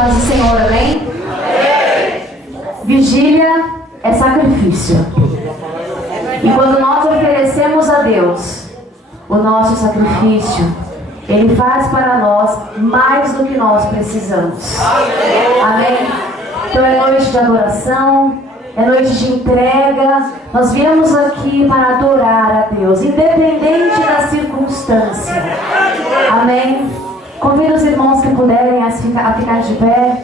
paz do Senhor, amém? Vigília é sacrifício. E quando nós oferecemos a Deus o nosso sacrifício, Ele faz para nós mais do que nós precisamos. Amém? Então é noite de adoração, é noite de entrega. Nós viemos aqui para adorar a Deus, independente da circunstância. Amém? Convido os irmãos que puderem a ficar de pé.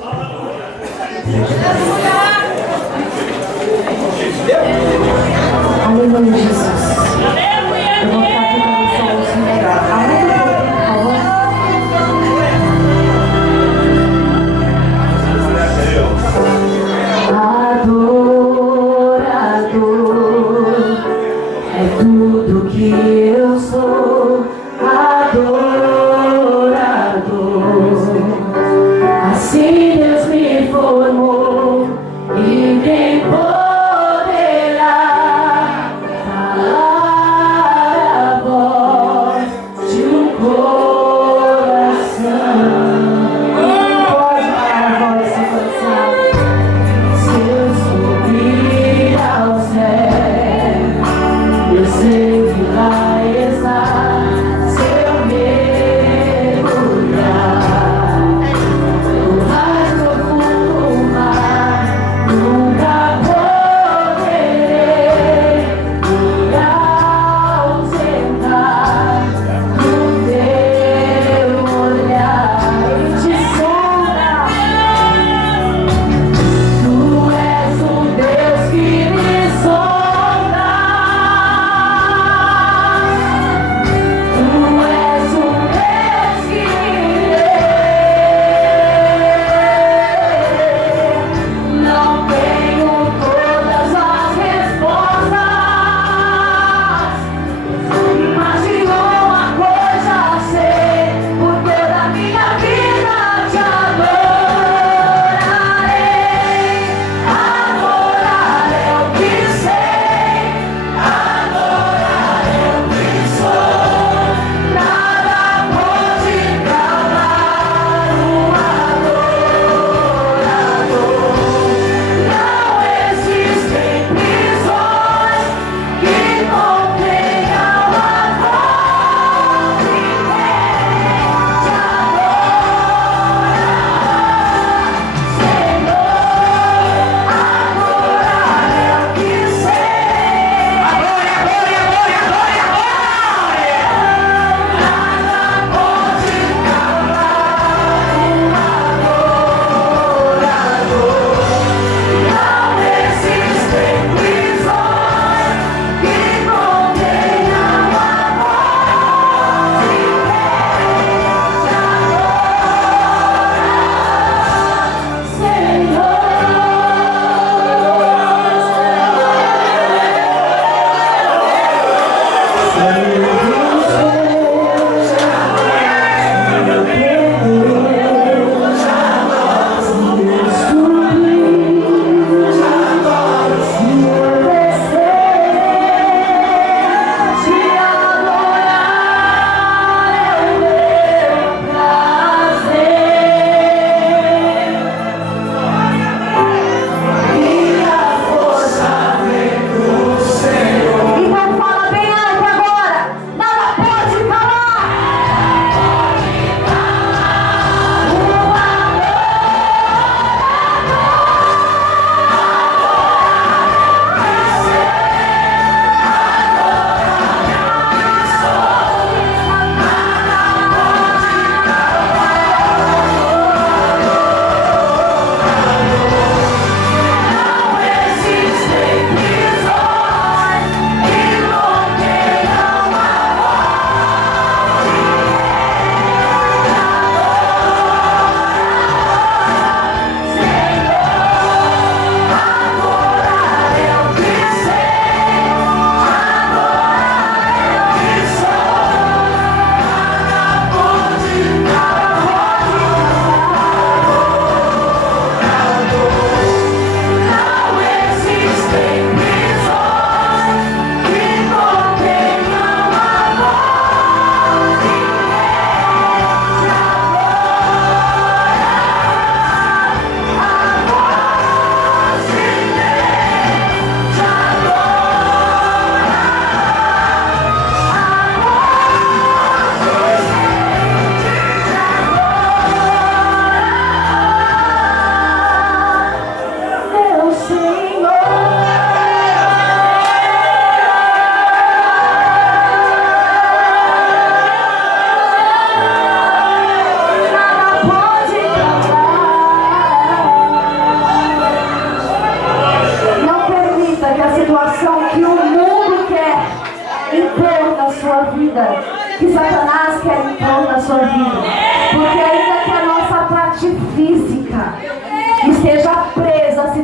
Aleluia, Jesus. Eu vou ficar aqui para ver se eu ouço melhor. Aumenta um pouquinho, por favor. Adorador é tudo que eu sou. Adorador, assim Deus me formou. E quem poderá falar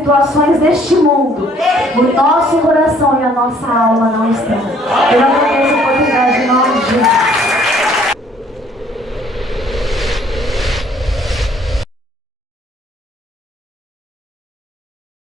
situações deste mundo, o nosso coração e a nossa alma não estão. Eu agradeço a oportunidade em nome de Jesus.